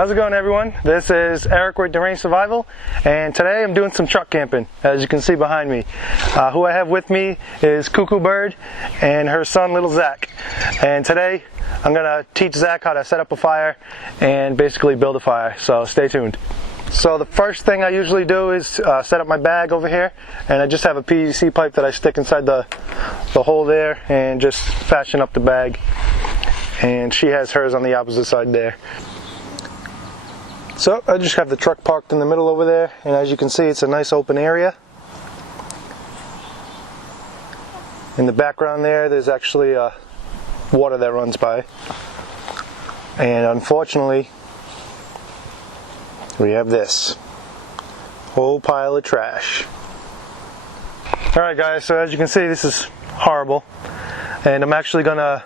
How's it going, everyone? This is Eric with Deranged Survival, and today I'm doing some truck camping, as you can see behind me. Who I have with me is Cuckoo Bird and her son, little Zach. And today I'm going to teach Zach how to set up a fire and basically build a fire, so stay tuned. So the first thing I usually do is set up my bag over here, and I just have a PVC pipe that I stick inside the hole there and just fashion up the bag. And she has hers on the opposite side there. So I just have the truck parked in the middle over there, and as you can see, it's a nice open area. In the background there's actually water that runs by, and unfortunately we have this whole pile of trash. Alright guys, so as you can see, this is horrible, and I'm actually gonna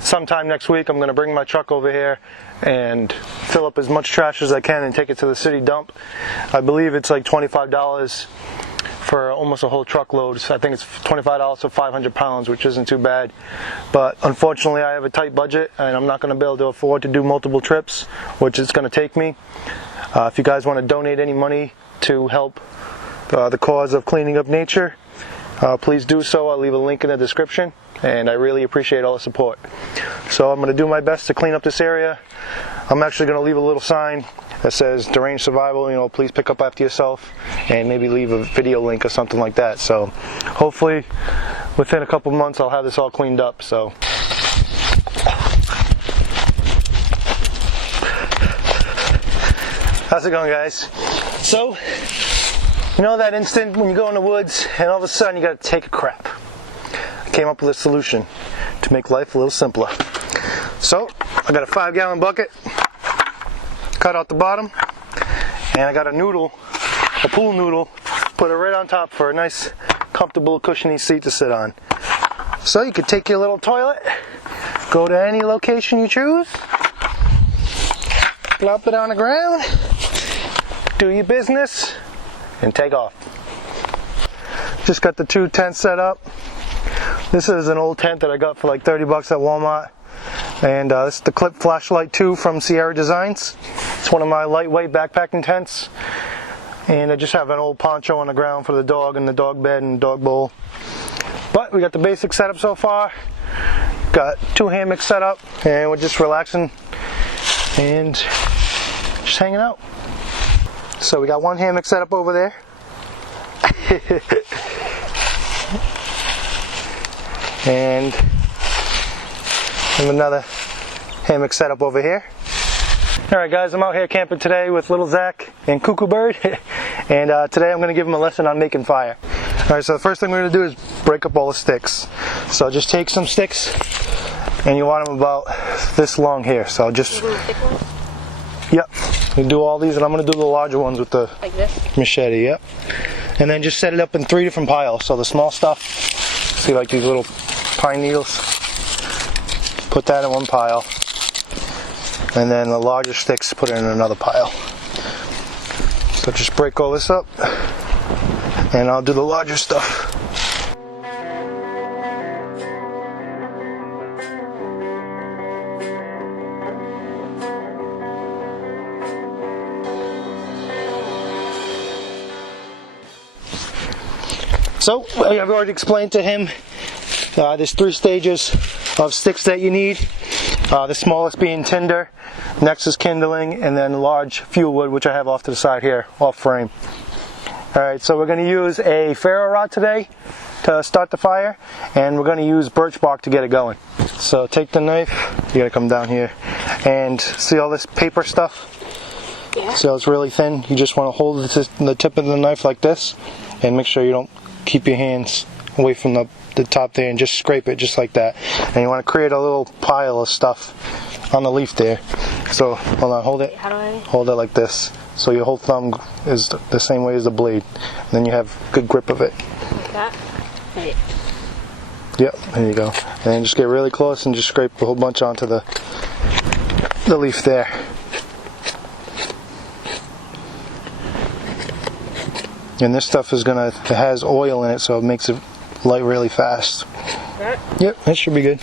sometime next week I'm gonna bring my truck over here and fill up as much trash as I can and take it to the city dump. I believe it's like $25 for almost a whole truckload. So I think it's $25 for 500 pounds, which isn't too bad. But unfortunately I have a tight budget and I'm not going to be able to afford to do multiple trips, which it's going to take me. If you guys want to donate any money to help the cause of cleaning up nature, please do so. I'll leave a link in the description, and I really appreciate all the support. So I'm going to do my best to clean up this area. I'm actually going to leave a little sign that says Deranged Survival, you know, please pick up after yourself, and maybe leave a video link or something like that. So hopefully within a couple months I'll have this all cleaned up. So how's it going, guys? So, you know that instant when you go in the woods and all of a sudden you got to take a crap? I came up with a solution to make life a little simpler. So I got a 5-gallon bucket, cut out the bottom, and I got a pool noodle, put it right on top for a nice, comfortable, cushiony seat to sit on. So you could take your little toilet, go to any location you choose, plop it on the ground, do your business, and take off. Just got the 2 tents set up. This is an old tent that I got for like 30 bucks at Walmart, and this is the Clip Flashlight 2 from Sierra Designs. It's one of my lightweight backpacking tents, and I just have an old poncho on the ground for the dog and the dog bed and dog bowl. But we got the basic setup so far. Got 2 hammocks set up, and we're just relaxing and just hanging out. So we got 1 hammock set up over there. And another hammock set up over here. Alright guys, I'm out here camping today with little Zach and Cuckoo Bird, and today I'm going to give him a lesson on making fire. Alright, so the first thing we're going to do is break up all the sticks. So just take some sticks, and you want them about this long here. So just... Yep, you do all these, and I'm going to do the larger ones with the machete, yep. And then just set it up in 3 different piles. So the small stuff, see like these little pine needles, put that in one pile. And then the larger sticks, put it in another pile. So just break all this up, and I'll do the larger stuff. So, I've already explained to him, there's 3 stages of sticks that you need. The smallest being tinder, next is kindling, and then large fuel wood, which I have off to the side here, off frame. Alright, so we're going to use a ferro rod today to start the fire, and we're going to use birch bark to get it going. So take the knife, you got to come down here, and see all this paper stuff? Yeah. See how it's really thin? You just want to hold the tip of the knife like this, and make sure you don't keep your hands away from the top there, and just scrape it just like that. And you want to create a little pile of stuff on the leaf there. So hold on, hold it. How do I? Hold it like this. So your whole thumb is the same way as the blade. And then you have good grip of it. Like that? Right. Yep, there you go. And then just get really close and just scrape a whole bunch onto the leaf there. And this stuff is it has oil in it, so it makes it light really fast. That? Yep, that should be good.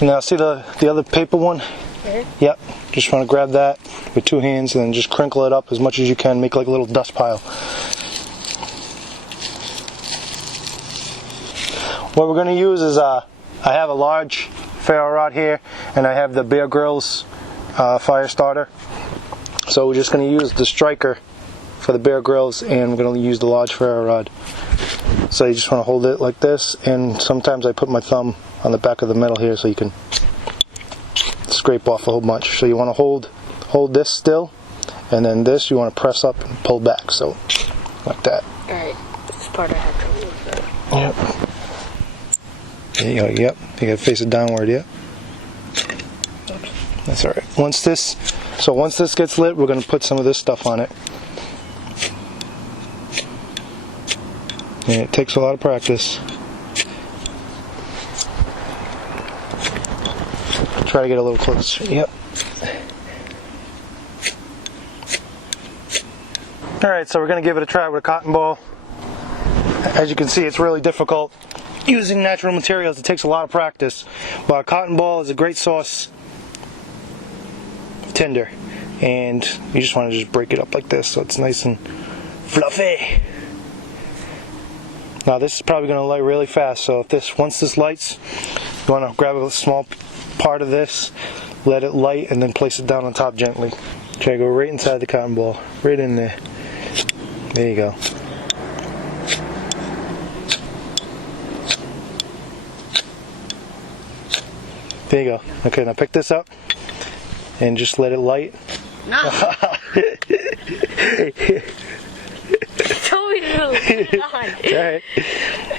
And now see the other paper one? Mm-hmm. Yep, just want to grab that, with 2 hands and then just crinkle it up as much as you can, make like a little dust pile. What we're going to use is I have a large ferro rod here, and I have the Bear Grylls fire starter. So we're just going to use the striker for the Bear Grylls, and we're going to use the large ferro rod. So you just want to hold it like this, and sometimes I put my thumb on the back of the metal here so you can scrape off a whole bunch. So you want to hold this still, and then this you want to press up and pull back, so like that. Alright, this part I have to move. Yep. There you go, yep. You gotta face it downward, yep. That's alright. Once this gets lit, we're gonna put some of this stuff on it. And it takes a lot of practice. Try to get a little closer. Yep. Alright, so we're going to give it a try with a cotton ball. As you can see, it's really difficult using natural materials. It takes a lot of practice. But a cotton ball is a great sauce tinder. And you just want to just break it up like this so it's nice and fluffy. Now this is probably going to light really fast, so once this lights, you want to grab a small part of this, let it light, and then place it down on top gently. Try to go right inside the cotton ball, right in there. There you go. There you go. Okay, now pick this up and just let it light. No. Alright.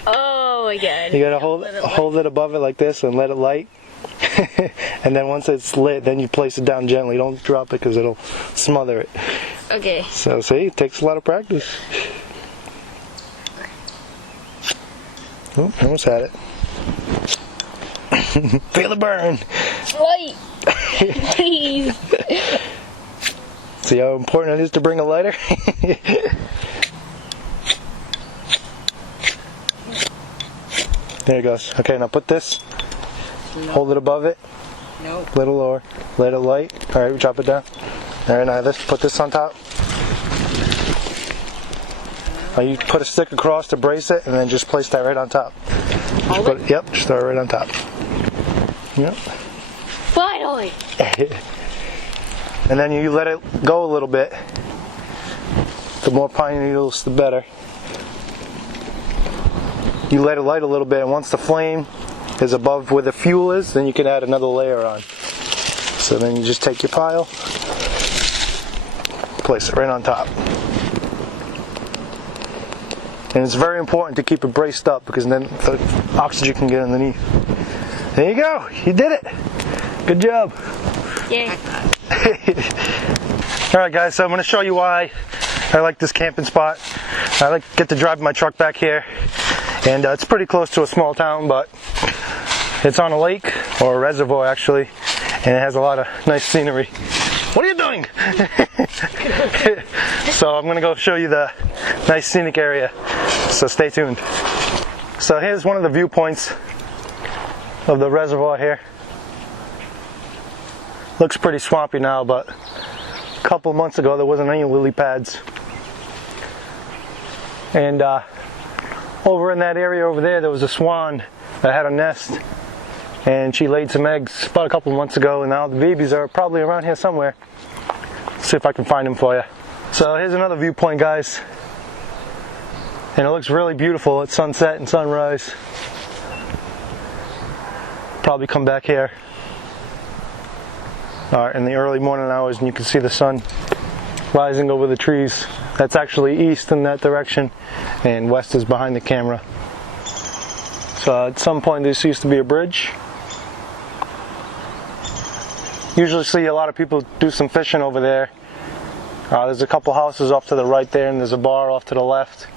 Oh my god. You gotta hold it above it like this and let it light. And then once it's lit, then you place it down gently. Don't drop it because it'll smother it. Okay. So see, it takes a lot of practice. Oh, almost had it. Feel the burn. Light. Please. See how important it is to bring a lighter? There it goes. Okay, now put this. No. Hold it above it. No. A little lower. Let it light. Alright, drop it down. Alright, now put this on top. You put a stick across to brace it, and then just place that right on top. Yep, just throw it right on top. Yep. Finally! And then you let it go a little bit. The more pine needles, the better. You let it light a little bit, and once the flame is above where the fuel is, then you can add another layer on. So then you just take your pile, place it right on top. And it's very important to keep it braced up because then the oxygen can get underneath. There you go, you did it. Good job. Yay. Alright guys, so I'm going to show you why I like this camping spot. I get to drive my truck back here. And it's pretty close to a small town, but it's on a lake, or a reservoir actually, and it has a lot of nice scenery. What are you doing? So I'm going to go show you the nice scenic area, so stay tuned. So here's one of the viewpoints of the reservoir here. Looks pretty swampy now, but a couple months ago there wasn't any lily pads. And over in that area over there was a swan that had a nest, and she laid some eggs about a couple months ago, and now the babies are probably around here somewhere. Let's see if I can find them for you. So here's another viewpoint, guys, and it looks really beautiful at sunset and sunrise. Probably come back here in the early morning hours, and you can see the sun rising over the trees. That's actually east in that direction, and west is behind the camera. So at some point this used to be a bridge. Usually see a lot of people do some fishing over there. There's a couple houses off to the right there, and there's a bar off to the left.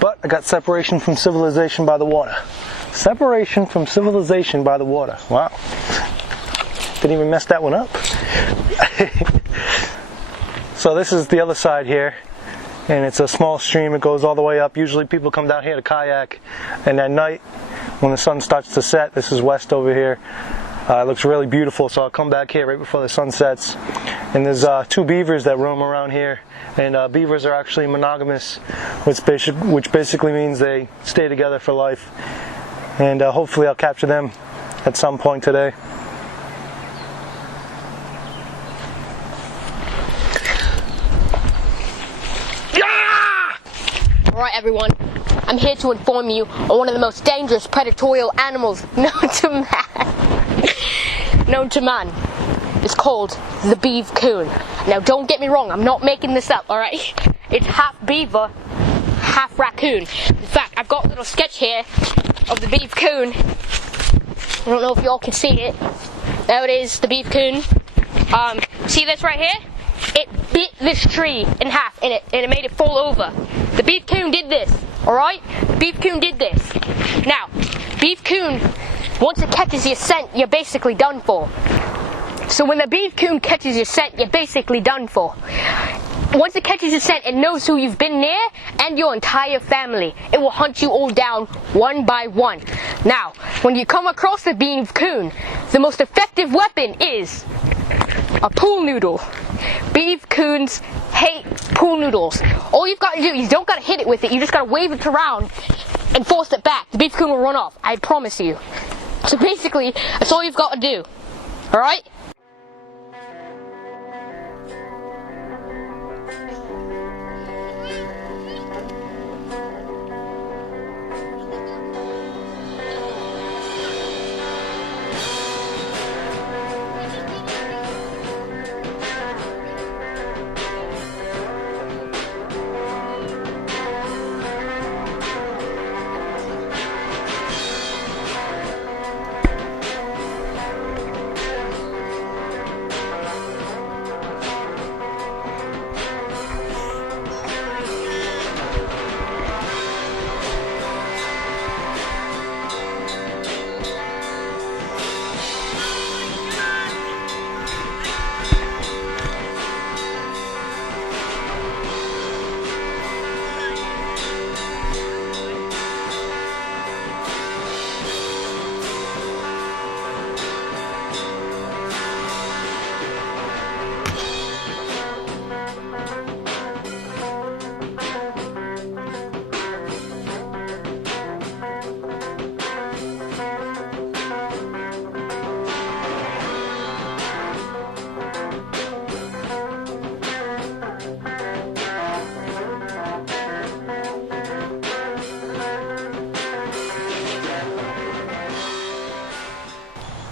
But I got separation from civilization by the water. Separation from civilization by the water. Wow. Didn't even mess that one up. So this is the other side here, and it's a small stream. It goes all the way up. Usually people come down here to kayak, and at night when the sun starts to set, this is west over here, It looks really beautiful, so I'll come back here right before the sun sets. And there's 2 beavers that roam around here, and beavers are actually monogamous, which basically means they stay together for life. And hopefully I'll capture them at some point today. Alright everyone, I'm here to inform you on one of the most dangerous predatory animals known to man. It's called the beav coon. Now don't get me wrong, I'm not making this up, alright? It's half beaver, half raccoon. In fact, I've got a little sketch here of the beav coon. I don't know if y'all can see it. There it is, the beav coon. See this right here? It bit this tree in half and it made it fall over. The beav coon did this, alright? The beav coon did this. Now, beav coon, once it catches your scent, you're basically done for. So when the beav coon catches your scent, you're basically done for. Once it catches your scent, it knows who you've been near and your entire family. It will hunt you all down one by one. Now, when you come across the beav coon, the most effective weapon is a pool noodle. Beav coons hate pool noodles. All you've got to do, you don't got to hit it with it, you just got to wave it around and force it back. The beav coon will run off, I promise you. So basically, that's all you've got to do. Alright?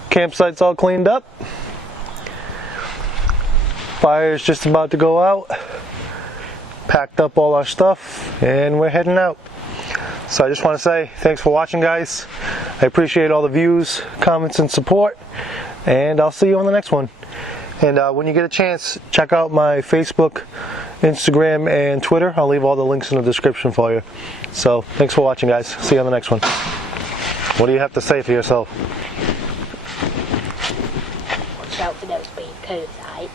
Campsite's all cleaned up. Fire's just about to go out. Packed up all our stuff and we're heading out. So I just want to say thanks for watching, guys. I appreciate all the views, comments, and support, and I'll see you on the next one. And when you get a chance, check out my Facebook, Instagram, and Twitter. I'll leave all the links in the description for you. So thanks for watching, guys. See you on the next one. What do you have to say for yourself? Watch out for those beav coons, right?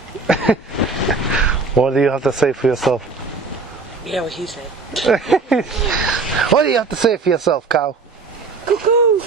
What do you have to say for yourself? Yeah, what he said. What do you have to say for yourself, cow? Cuckoo!